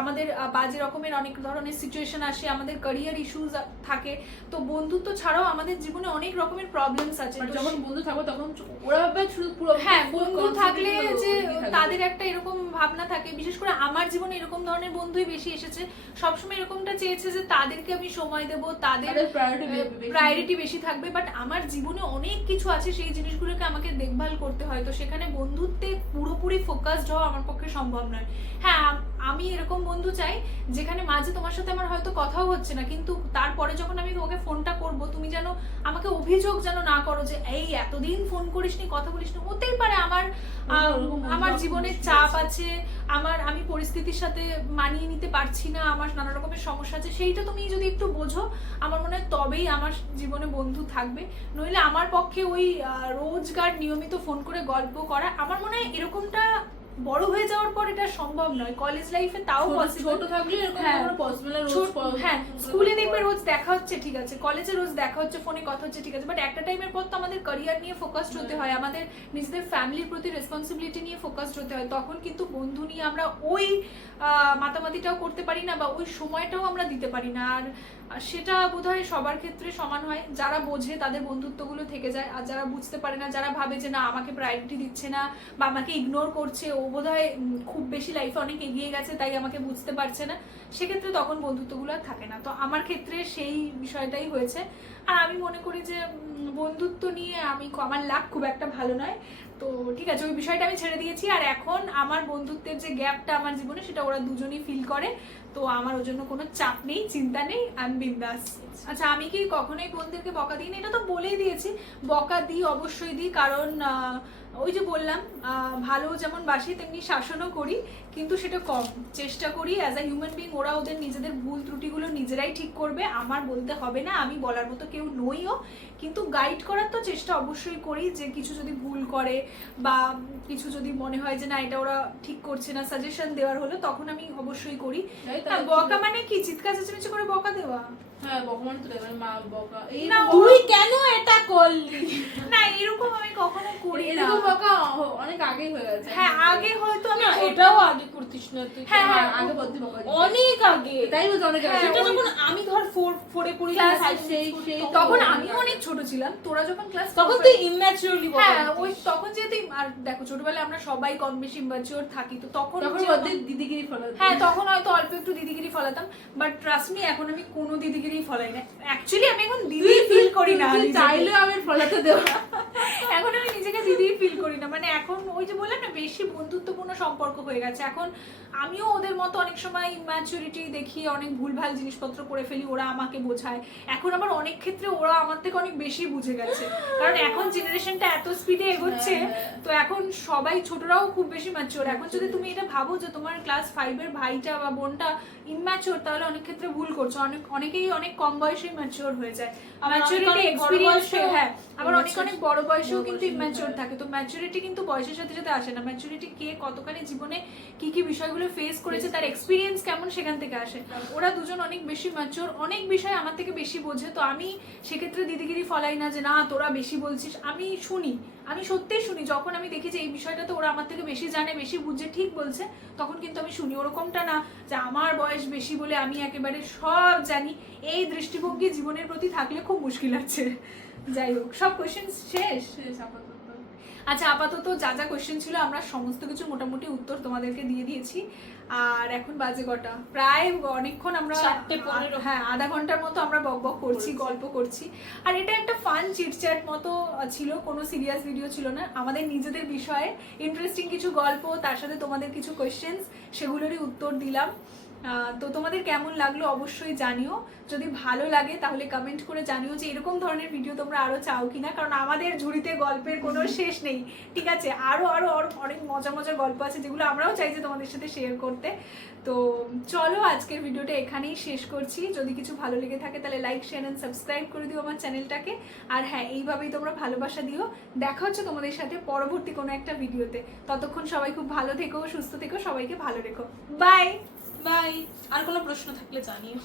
আমাদের বাজে রকমের অনেক ধরনের সিচুয়েশন আসে, আমাদের ক্যারিয়ার ইস্যুস থাকে, তো বন্ধুত্ব ছাড়াও আমাদের জীবনে অনেক রকমের প্রবলেমস আছে। যখন বন্ধু থাকবে তখন ওরা ভাবে শুধু পুরো, হ্যাঁ বন্ধু থাকলে যে তাদের একটা এরকম ভাবনা থাকে, বিশেষ করে আমার জীবনে এরকম ধরনের বন্ধুই বেশি এসেছে, সবসময় এরকমটা চেয়েছে যে তাদেরকে আমি সময় দেব, তাদের প্রায়োরিটি বেশি থাকবে। বাট আমার জীবনে অনেক কিছু আছে, সেই জিনিসগুলোকে আমাকে দেখভাল করতে হয়, তো সেখানে বন্ধুত্বে পুরোপুরি ফোকাসড হওয়া আমার পক্ষে সম্ভব নয়। হ্যাঁ আমি এরকম বন্ধু চাই যেখানে মাঝে তোমার সাথে আমার হয়তো কথাও হচ্ছে না, কিন্তু তারপরে যখন আমি তোমাকে ফোনটা করব তুমি যেন আমাকে অভিযোগ যেন না করো যে এই এতদিন ফোন করিসনি, কথা বলিসনি। হতেই পারে আমার জীবনের চাপ আছে, আমি পরিস্থিতির সাথে মানিয়ে নিতে পারছি না, আমার নানা রকমের সমস্যা আছে, সেইটা তুমি যদি একটু বোঝো আমার মনে হয় তবেই আমার জীবনে বন্ধু থাকবে। নইলে আমার পক্ষে ওই রোজগার নিয়মিত ফোন করে গল্প করা, আমার মনে হয় এরকমটা বড় হয়ে যাওয়ার পর এটা সম্ভব নয়। কলেজ লাইফে তাও ছোট থাকলে এরকম কোনো পসিবল না। হ্যাঁ স্কুলে দেখবে রোজ দেখা হচ্ছে, ঠিক আছে, কলেজে রোজ দেখা হচ্ছে, ফোনে কথা হচ্ছে, ঠিক আছে, বাট একটা টাইমের পর তো আমাদের ক্যারিয়ার নিয়ে ফোকাসড হতে হয়, আমাদের নিজেদের ফ্যামিলির প্রতি রেসপন্সিবিলিটি নিয়ে ফোকাসড হতে হয়, তখন কিন্তু বন্ধু নিয়ে আমরা ওই মাতামাতিটাও করতে পারি না বা ওই সময়টাও আমরা দিতে পারি না। আর সেটা বোধহয় সবার ক্ষেত্রে সমান হয়, যারা বোঝে তাদের বন্ধুত্বগুলো থেকে যায়, আর যারা বুঝতে পারে না, যারা ভাবে যে না আমাকে প্রায়োরিটি দিচ্ছে না বা আমাকে ইগনোর করছে, ও বোধহয় খুব বেশি লাইফে অনেক এগিয়ে গেছে তাই আমাকে বুঝতে পারছে না, সেক্ষেত্রে তখন বন্ধুত্বগুলো আর থাকে না। তো আমার ক্ষেত্রে সেই বিষয়টাই হয়েছে। আর আমি মনে করি যে বন্ধুত্ব নিয়ে আমার লাভ খুব একটা ভালো নয়, তো ঠিক আছে ওই বিষয়টা আমি ছেড়ে দিয়েছি। আর এখন আমার বন্ধুত্বের যে গ্যাপটা আমার জীবনে সেটা ওরা দুজনেই ফিল করে, তো আমার ওর জন্য কোনো চাপ নেই, চিন্তা নেই, আমি বিন্দাস। আচ্ছা আমি কি কখনোই বোনদেরকে বকা দিই না? এটা তো বলেই দিয়েছি, বকা দিই, অবশ্যই দিই, কারণ ওই যে বললাম ভালো যেমন বাসি তেমনি শাসনও করি, কিন্তু সেটা কম চেষ্টা করি অ্যাজ আ হিউম্যান বিং। ওরা ওদের নিজেদের ভুল ত্রুটিগুলো নিজেরাই ঠিক করবে, আমার বলতে হবে না, আমি বলার মতো কেউ নইও, কিন্তু গাইড করার তো চেষ্টা অবশ্যই করি, যে কিছু যদি ভুল করে বা কিছু যদি মনে হয় যে না এটা ওরা ঠিক করছে না, সাজেশন দেওয়ার হলো তখন আমি অবশ্যই করি। বকা মানে কি চিৎকার চেঁচামেচি করে বকা দেওয়া? হ্যাঁ বকা মানে তো মা বকা, এই না তুই কেন এটা করলি, না এরকম আমি কখনো করি না। এরকম বকা অনেক আগে হয়ে গেছে। হ্যাঁ আগে হয়তো আমি এটাও আগে করতিস না তুই? হ্যাঁ হ্যাঁ আগে বলতে বকা অনেক আগে, তাই বলতে অনেক আগে। সেটা যখন আমি ধর 4 এ পড়ি, ক্লাস সেই তখন আমিও অনেক ছোট ছিলাম, তোরা যখন ক্লাস তখন তুই ইম্যাচিউরলি বল। হ্যাঁ ওই তখন যেহেতু আর দেখো ছোটবেলায় আমরা সবাই কম বেশি ইম্যাচিউর থাকি, তো তখন ওদের দিদিগিরি ফলাতাম। হ্যাঁ তখন হয়তো অল্প একটু দিদিগিরি ফলাতাম, বাট ট্রাস্ট মি এখন আমি কোনো দিদিগিরি ফলাই না। অ্যাকচুয়ালি আমি এখন দিদি ফিল করি না, চাইলেও আমি ফলাতে দেব এখন আমি নিজেকে দিদি ফিল করি না। মানে এখন ওই যে বললাম না বেশি বন্ধুত্বপূর্ণ সম্পর্ক হয়ে গেছে, এখন আমিও ওদের মতো অনেক সময় ইম্যাচুরিটি দেখিয়ে অনেক ভুলভাল জিনিসপত্র করে ফেলি, ওরা আমাকে বোঝায়। এখন আবার অনেক ক্ষেত্রে ওরা আমার থেকে অনেক বেশি বুঝে গেছে, কারণ এখন জেনারেশনটা এত স্পিডে এগোচ্ছে, তো এখন সবাই ছোটরাও খুব বেশি ম্যাচিওর। এখন যদি তুমি এটা ভাবো যে তোমার ক্লাস 5 এর ভাইটা বা বোনটা ইম্যাচিওর, তাহলে অনেক ক্ষেত্রে ভুল করছো। অনেকেই অনেক কম বয়সে ম্যাচিওর হয়ে যায়, ম্যাচুরিটি এক্সপেরিয়েন্স। হ্যাঁ আবার অনেক বড় বয়সেও কিন্তু ইম্যাচিওর থাকে, তো ম্যাচুরিটি কিন্তু বয়সের সাথে সাথে আসে না, ম্যাচুরিটি কে কতখানি জীবনে কি কি বিষয়গুলো ফেস করেছে, তার এক্সপিরিয়েন্স কেমন, সেখান থেকে আসে। ওরা দুজন অনেক বেশি ম্যাচিওর, অনেক বিষয় আমার থেকে বেশি বোঝে, তো আমি সেক্ষেত্রে দিদিগিরি ফলাই না যে না তোরা বেশি বলছিস। আমি শুনি, আমি সত্যিই শুনি, যখন আমি দেখি যে এই বিষয়টা তো ওরা আমার থেকে বেশি জানে, বেশি বুঝে, ঠিক বলছে, তখন কিন্তু আমি শুনি। ওরকমটা না যে আমার বয়স বেশি বলে আমি একেবারে সব জানি, এই দৃষ্টিভঙ্গি জীবনের প্রতি থাকলে খুব মুশকিল আছে। যাই হোক, সব কোয়েশ্চেন শেষ। আচ্ছা আপাতত যা যা কোয়েশ্চেন ছিল আমরা সমস্ত কিছু মোটামুটি উত্তর তোমাদেরকে দিয়ে দিয়েছি। আর এখন বাজে কটা, প্রায় অনেকক্ষণ আমরা 4:15 হ্যাঁ আধা ঘন্টার মতো আমরা বকবক করছি, গল্প করছি। আর এটা একটা ফান চিটচ্যাট মতো ছিল, কোনো সিরিয়াস ভিডিও ছিল না, আমাদের নিজেদের বিষয়ে ইন্টারেস্টিং কিছু গল্প, তার সাথে তোমাদের কিছু কোয়েশ্চেন্স, সেগুলোরই উত্তর দিলাম। তো তোমাদের কেমন লাগলো অবশ্যই জানিও। যদি ভালো লাগে তাহলে কমেন্ট করে জানিও যে এরকম ধরনের ভিডিও তোমরা আরো চাও কিনা, কারণ আমাদের ঝুড়িতে গল্পের কোনো শেষ নেই, ঠিক আছে? আরো আরো অনেক মজার গল্প আছে যেগুলো আমরাও চাই যে তোমাদের সাথে শেয়ার করতে। তো চলো আজকের ভিডিওটা এখানেই শেষ করছি। যদি কিছু ভালো লেগে থাকে তাহলে লাইক, শেয়ার এন্ড সাবস্ক্রাইব করে দিও আমার চ্যানেলটাকে। আর হ্যাঁ, এইভাবেই তোমরা ভালোবাসা দিও। দেখা হচ্ছে তোমাদের সাথে পরবর্তী কোনো একটা ভিডিওতে। ততক্ষণ সবাই খুব ভালো থেকো, সুস্থ থেকো, সবাইকে ভালো রেখো। Bye bye. আর কোনো প্রশ্ন থাকলে জানিও।